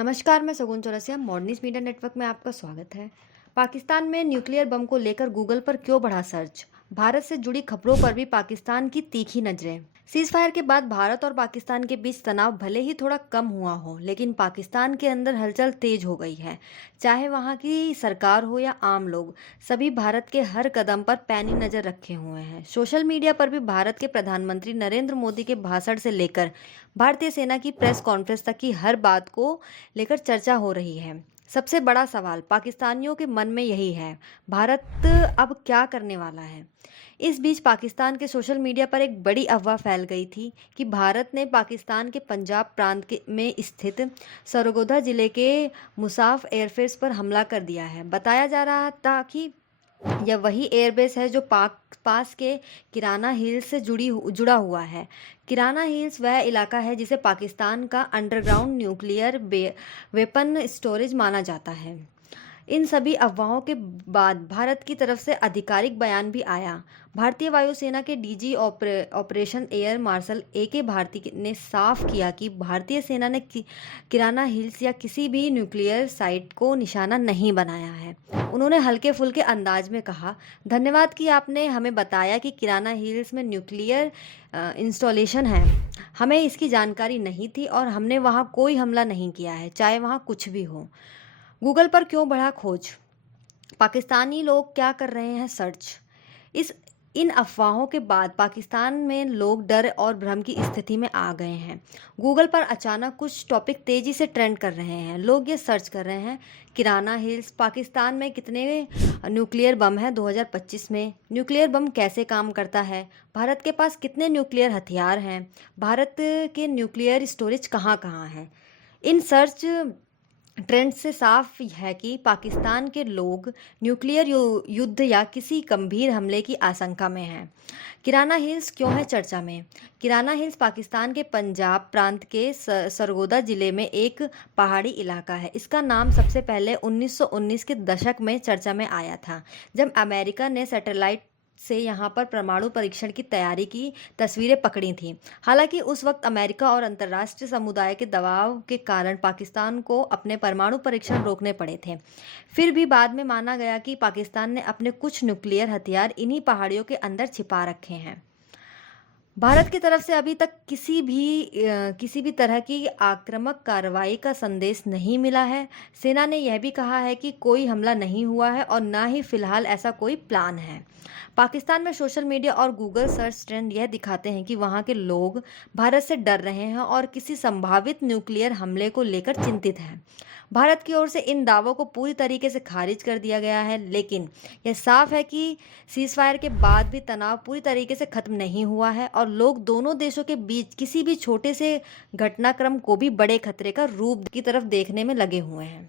नमस्कार, मैं सगुन चौरसिया। मॉडर्निज़ मीडिया नेटवर्क में आपका स्वागत है। पाकिस्तान में न्यूक्लियर बम को लेकर गूगल पर क्यों बढ़ा सर्च? भारत से जुड़ी खबरों पर भी पाकिस्तान की तीखी नजरें। सीज फायर के बाद भारत और पाकिस्तान के बीच तनाव भले ही थोड़ा कम हुआ हो, लेकिन पाकिस्तान के अंदर हलचल तेज हो गई है। चाहे वहां की सरकार हो या आम लोग, सभी भारत के हर कदम पर पैनी नजर रखे हुए हैं। सोशल मीडिया पर भी भारत के प्रधानमंत्री नरेंद्र मोदी के भाषण से लेकर भारतीय सेना की प्रेस कॉन्फ्रेंस तक की हर बात को लेकर चर्चा हो रही है। सबसे बड़ा सवाल पाकिस्तानियों के मन में यही है, भारत अब क्या करने वाला है? इस बीच पाकिस्तान के सोशल मीडिया पर एक बड़ी अफवाह फैल गई थी कि भारत ने पाकिस्तान के पंजाब प्रांत में स्थित सरगोधा जिले के मुसाफ एयरफेस पर हमला कर दिया है। बताया जा रहा था कि यह वही एयरबेस है जो पाक पास के किराना हिल्स से जुड़ा हुआ है। किराना हिल्स वह इलाका है जिसे पाकिस्तान का अंडरग्राउंड न्यूक्लियर वेपन स्टोरेज माना जाता है। इन सभी अफवाहों के बाद भारत की तरफ से आधिकारिक बयान भी आया। भारतीय वायुसेना के DG operation air marshal A K. Bharti ने साफ किया कि भारतीय सेना ने किराना हिल्स या किसी भी न्यूक्लियर साइट को निशाना नहीं बनाया है। उन्होंने हल्के फुल्के अंदाज में कहा, धन्यवाद कि आपने हमें बताया कि किराना हिल्स में न्यूक्लियर इंस्टॉलेशन है। हमें इसकी जानकारी नहीं थी और हमने वहाँ कोई हमला नहीं किया है, चाहे वहाँ कुछ भी हो। गूगल पर क्यों बढ़ा खोज? पाकिस्तानी लोग क्या कर रहे हैं सर्च? इस इन अफवाहों के बाद पाकिस्तान में लोग डर और भ्रम की स्थिति में आ गए हैं। गूगल पर अचानक कुछ टॉपिक तेजी से ट्रेंड कर रहे हैं। लोग ये सर्च कर रहे हैं, किराना हिल्स, पाकिस्तान में कितने न्यूक्लियर बम हैं 2025 में, न्यूक्लियर बम कैसे काम करता है, भारत के पास कितने न्यूक्लियर हथियार हैं, भारत के न्यूक्लियर स्टोरेज कहाँ कहाँ हैं। इन सर्च ट्रेंड से साफ है कि पाकिस्तान के लोग न्यूक्लियर युद्ध या किसी गंभीर हमले की आशंका में हैं। किराना हिल्स क्यों है चर्चा में? किराना हिल्स पाकिस्तान के पंजाब प्रांत के सरगोदा जिले में एक पहाड़ी इलाका है। इसका नाम सबसे पहले 1919 के दशक में चर्चा में आया था, जब अमेरिका ने सैटेलाइट से यहाँ पर परमाणु परीक्षण की तैयारी की तस्वीरें पकड़ी थीं। हालांकि उस वक्त अमेरिका और अंतर्राष्ट्रीय समुदाय के दबाव के कारण पाकिस्तान को अपने परमाणु परीक्षण रोकने पड़े थे। फिर भी बाद में माना गया कि पाकिस्तान ने अपने कुछ न्यूक्लियर हथियार इन्हीं पहाड़ियों के अंदर छिपा रखे हैं। भारत की तरफ से अभी तक किसी भी तरह की आक्रामक कार्रवाई का संदेश नहीं मिला है। सेना ने यह भी कहा है कि कोई हमला नहीं हुआ है और न ही फिलहाल ऐसा कोई प्लान है। पाकिस्तान में सोशल मीडिया और गूगल सर्च ट्रेंड यह दिखाते हैं कि वहाँ के लोग भारत से डर रहे हैं और किसी संभावित न्यूक्लियर हमले को लेकर चिंतित हैं। भारत की ओर से इन दावों को पूरी तरीके से खारिज कर दिया गया है, लेकिन यह साफ है कि सीज़फायर के बाद भी तनाव पूरी तरीके से खत्म नहीं हुआ है और लोग दोनों देशों के बीच किसी भी छोटे से घटनाक्रम को भी बड़े खतरे का रूप की तरफ देखने में लगे हुए हैं।